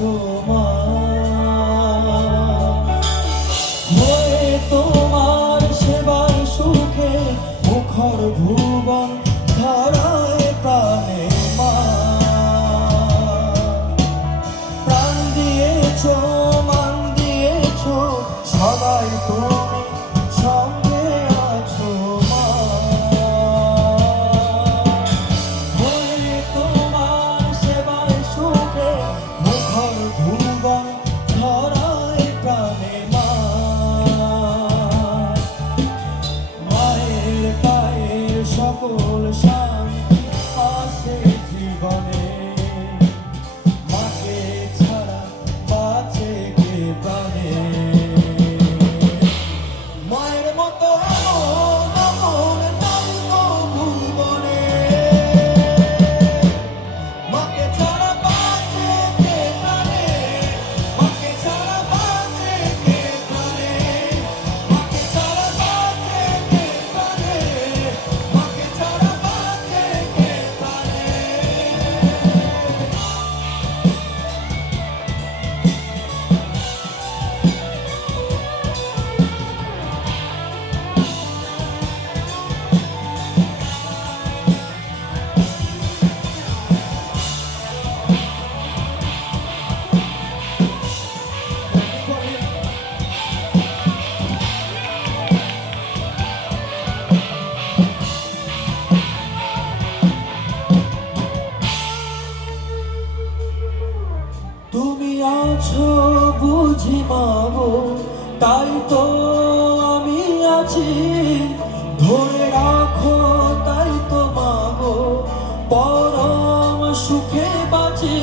আছো মা, হয়ে তোমার সেবার সুখে মুখর ভুবন ধরায় প্রাণে মা। প্রাণ দিয়েছো, মান দিয়েছো, সবাই তুমি সঙ্গে আছো মা। হয়ে তোমার সেবায় সুখে মুখর ভুবন ধরায় প্রাণে মা। মায়ের পায়ের সকল শান্তি আসে জীবনে, মাকে ছাড়া বাঁচে কে প্রাণে। মায়ের মতো এমন নাই তো ভুবনে, মাকে ছাড়া বাঁচে কে প্রাণে, মাকে ছাড়া বাঁচে কে প্রাণে, মাকে ছাড়া বাঁচে কে প্রাণে, মাকে ছাড়া বাঁচে কে প্রাণে। তুমি আছো বুঝি মাগো, তাই তো আমি আছি। ধরে রাখো তাই তো মাগো, পরম সুখে বাঁচি।